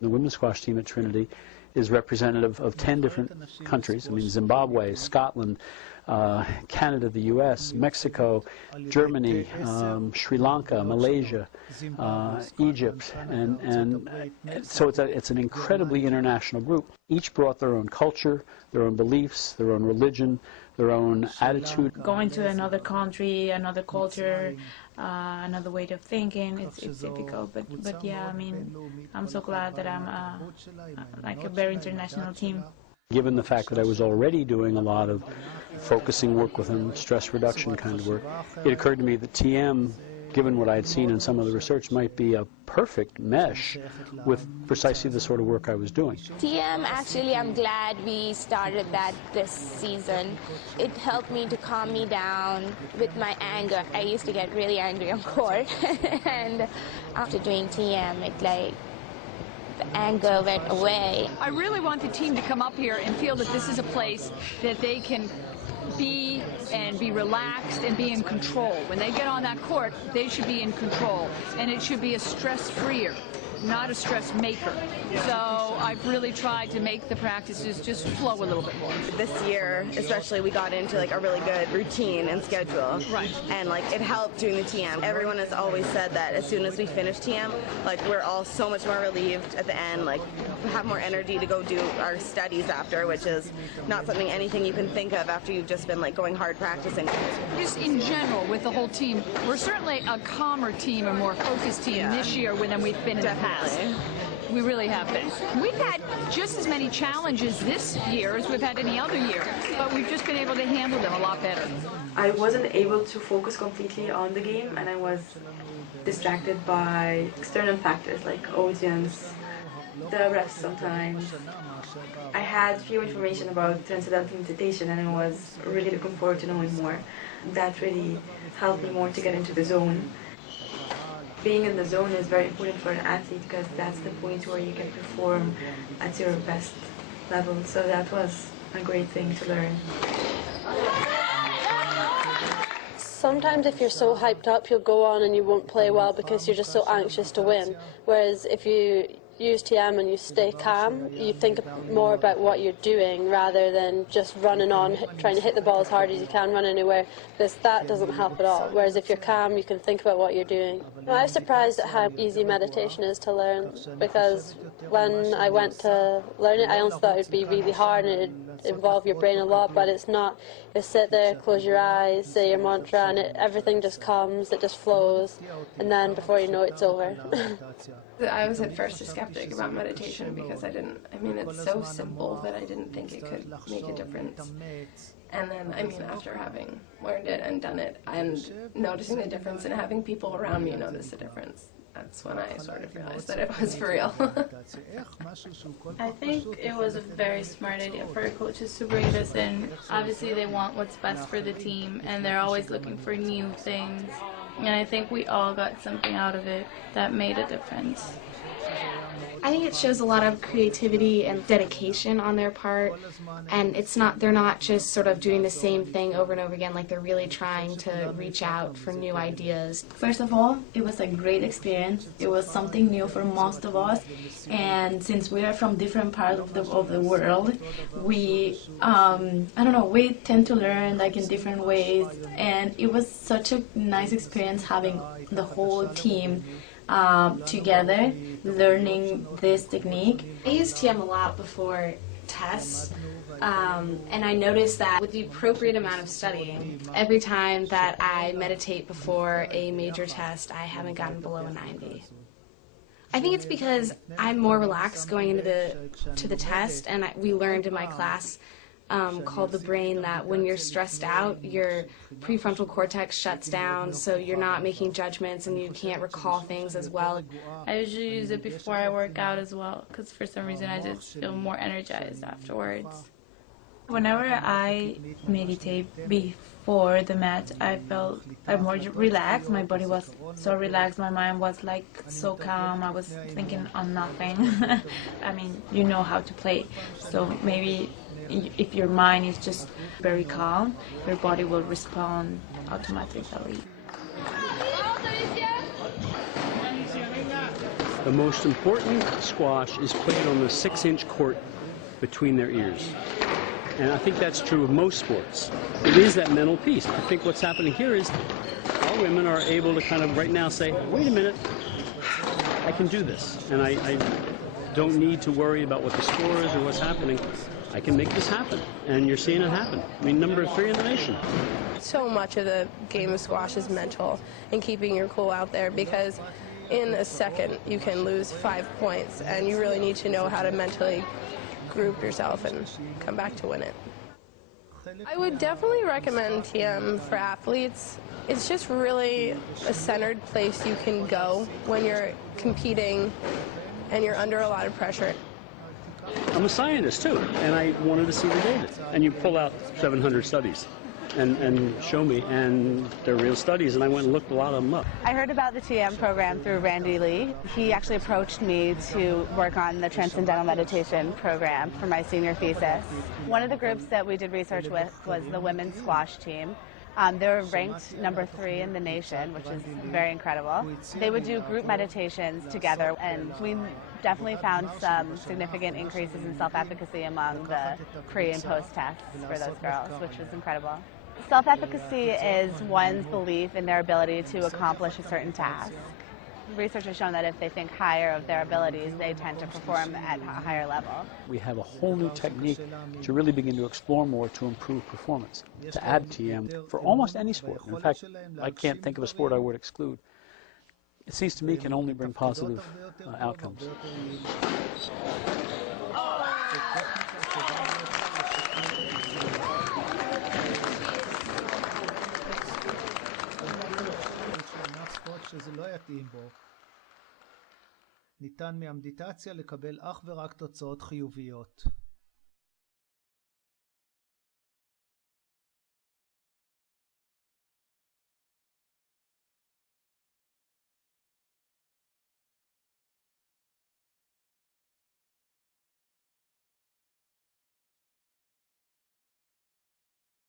The women's squash team at Trinity is representative of 10 different countries. I mean, Zimbabwe, Scotland, Canada, the U.S., Mexico, Germany, Sri Lanka, Malaysia, Egypt, and so it's an incredibly international group. Each brought their own culture, their own beliefs, their own religion, their own attitude. Going to another country, another culture, another way of thinking, it's difficult, but yeah, I mean, I'm so glad that I'm like a very international team. Given the fact that I was already doing a lot of focusing work with them, stress reduction kind of work, it occurred to me that TM, given what I had seen in some of the research, might be a perfect mesh with precisely the sort of work I was doing. TM, actually, I'm glad we started that this season. It helped me to calm me down with my anger. I used to get really angry on court, and after doing TM, it like, the anger went away. I really want the team to come up here and feel that this is a place that they can be and be relaxed and be in control. When they get on that court, they should be in control, and it should be a stress-freer, not a stress maker. So I've really tried to make the practices just flow a little bit more. This year, especially, we got into like a really good routine and schedule. Right. And like it helped doing the TM. Everyone has always said that as soon as we finish TM, like we're all so much more relieved at the end, like have more energy to go do our studies after, which is not something, anything you can think of after you've just been like going hard practicing. Just in general, with the whole team, we're certainly a calmer team, a more focused team this year than we've been in the past. We really have been. We've had just as many challenges this year as we've had any other year, but we've just been able to handle them a lot better. I wasn't able to focus completely on the game, and I was distracted by external factors like audience, the refs sometimes. I had few information about transcendental meditation, and I was really looking forward to knowing more. That really helped me more to get into the zone. Being in the zone is very important for an athlete because that's the point where you can perform at your best level. So that was a great thing to learn. Sometimes if you're so hyped up, you'll go on and you won't play well because you're just so anxious to win. Whereas if you use TM and you stay calm, you think more about what you're doing rather than just running on, trying to hit the ball as hard as you can, run anywhere, because that doesn't help at all. Whereas if you're calm, you can think about what you're doing. I was surprised at how easy meditation is to learn, because when I went to learn it, I honestly thought it would be really hard and it would involve your brain a lot, but it's not. You sit there, close your eyes, say your mantra, and everything just comes, it just flows, and then before you know it, it's over. I was at first a skeptic about meditation because it's so simple that I didn't think it could make a difference. And then, after having learned it and done it and noticing the difference and having people around me notice the difference, that's when I sort of realized that it was for real. I think it was a very smart idea for our coaches to bring us in. Obviously, they want what's best for the team, and they're always looking for new things. And I think we all got something out of it that made a difference. I think it shows a lot of creativity and dedication on their part, and they're not just sort of doing the same thing over and over again, like they're really trying to reach out for new ideas. First of all, it was a great experience. It was something new for most of us, and since we are from different parts of the world, we we tend to learn like in different ways, and it was such a nice experience having the whole team together learning this technique. I use TM a lot before tests, and I noticed that with the appropriate amount of studying, every time that I meditate before a major test, I haven't gotten below a 90. I think it's because I'm more relaxed going into the test, and we learned in my class called the brain that when you're stressed out, your prefrontal cortex shuts down, so you're not making judgments and you can't recall things as well. I usually use it before I work out as well, because for some reason I just feel more energized afterwards. Whenever I meditate before the match, I felt more relaxed. My body was so relaxed, my mind was like so calm, I was thinking on nothing. You know how to play, so maybe if your mind is just very calm, your body will respond automatically. The most important squash is played on the 6-inch court between their ears. And I think that's true of most sports. It is that mental piece. I think what's happening here is our women are able to kind of right now say, wait a minute, I can do this. And I don't need to worry about what the score is or what's happening. I can make this happen. And you're seeing it happen. I mean, number 3 in the nation. So much of the game of squash is mental and keeping your cool out there, because in a second you can lose 5 points, and you really need to know how to mentally group yourself and come back to win it. I would definitely recommend TM for athletes. It's just really a centered place you can go when you're competing and you're under a lot of pressure. I'm a scientist too, and I wanted to see the data. And you pull out 700 studies and show me, and they're real studies, and I went and looked a lot of them up. I heard about the TM program through Randy Lee. He actually approached me to work on the Transcendental Meditation program for my senior thesis. One of the groups that we did research with was the women's squash team. They were ranked number 3 in the nation, which is very incredible. They would do group meditations together, and we definitely found some significant increases in self-efficacy among the pre- and post-tests for those girls, which was incredible. Self-efficacy is one's belief in their ability to accomplish a certain task. Research has shown that if they think higher of their abilities, they tend to perform at a higher level. We have a whole new technique to really begin to explore more to improve performance, to add TM for almost any sport. In fact, I can't think of a sport I would exclude. It seems to me it can only bring positive outcomes. שזה לא יתאים בו. ניתן מהמדיטציה לקבל אך ורק תוצאות חיוביות.